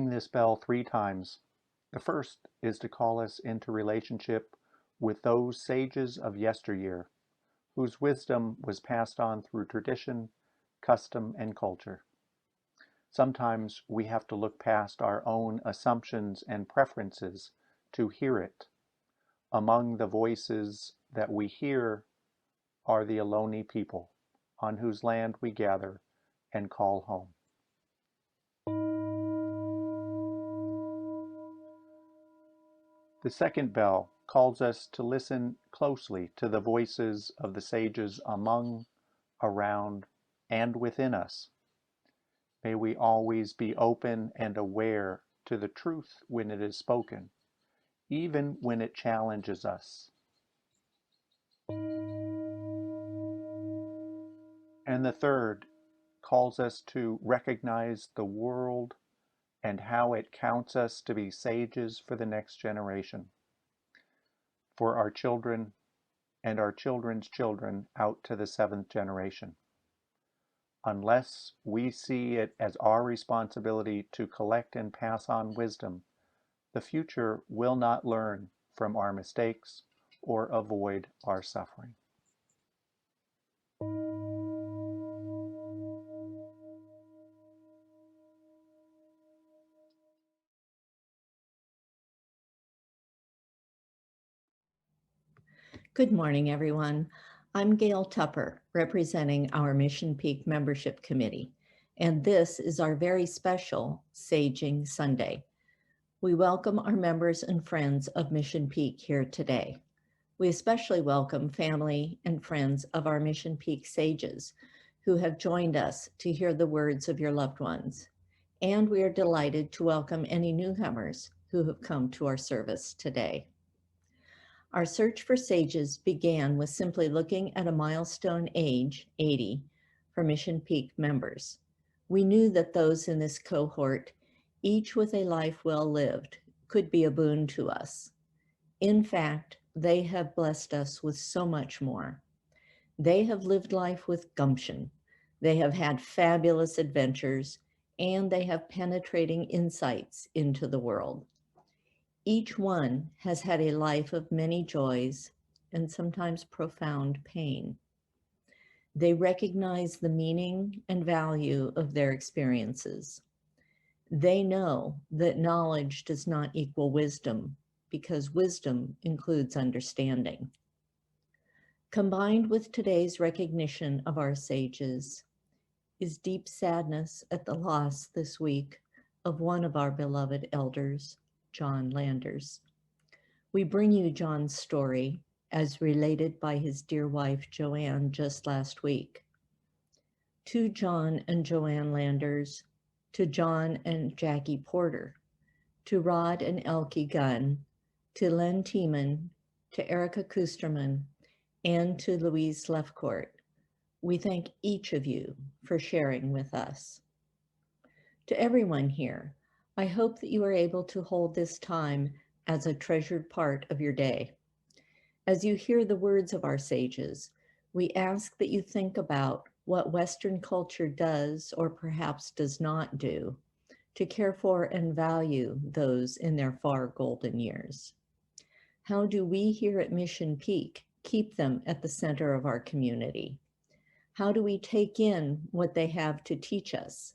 ring this bell 3 times. The first is to call us into relationship with those sages of yesteryear, whose wisdom was passed on through tradition, custom, and culture. Sometimes we have to look past our own assumptions and preferences to hear it. Among the voices that we hear are the Ohlone people, on whose land we gather and call home. The second bell calls us to listen closely to the voices of the sages among, around, and within us. May we always be open and aware to the truth when it is spoken, even when it challenges us. And the third calls us to recognize the world and how it counts us to be sages for the next generation, for our children and our children's children out to the 7th generation. Unless we see it as our responsibility to collect and pass on wisdom, the future will not learn from our mistakes or avoid our suffering. Good morning, everyone. I'm Gail Tupper, representing our Mission Peak Membership Committee, and this is our very special Saging Sunday. We welcome our members and friends of Mission Peak here today. We especially welcome family and friends of our Mission Peak sages who have joined us to hear the words of your loved ones. And we are delighted to welcome any newcomers who have come to our service today. Our search for sages began with simply looking at a milestone age, 80, for Mission Peak members. We knew that those in this cohort, each with a life well lived, could be a boon to us. In fact, they have blessed us with so much more. They have lived life with gumption. They have had fabulous adventures, and they have penetrating insights into the world. Each one has had a life of many joys and sometimes profound pain. They recognize the meaning and value of their experiences. They know that knowledge does not equal wisdom because wisdom includes understanding. Combined with today's recognition of our sages is deep sadness at the loss this week of one of our beloved elders, John Landers. We bring you John's story as related by his dear wife, Joanne, just last week. To John and Joanne Landers, to John and Jackie Porter, to Rod and Elke Gunn, to Len Tiemann, to Erica Kusterman, and to Louise Lefcourt, we thank each of you for sharing with us. To everyone here, I hope that you are able to hold this time as a treasured part of your day. As you hear the words of our sages, we ask that you think about what Western culture does or perhaps does not do to care for and value those in their far golden years. How do we here at Mission Peak keep them at the center of our community? How do we take in what they have to teach us?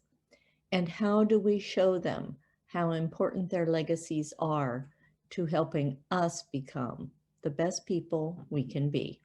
And how do we show them how important their legacies are to helping us become the best people we can be?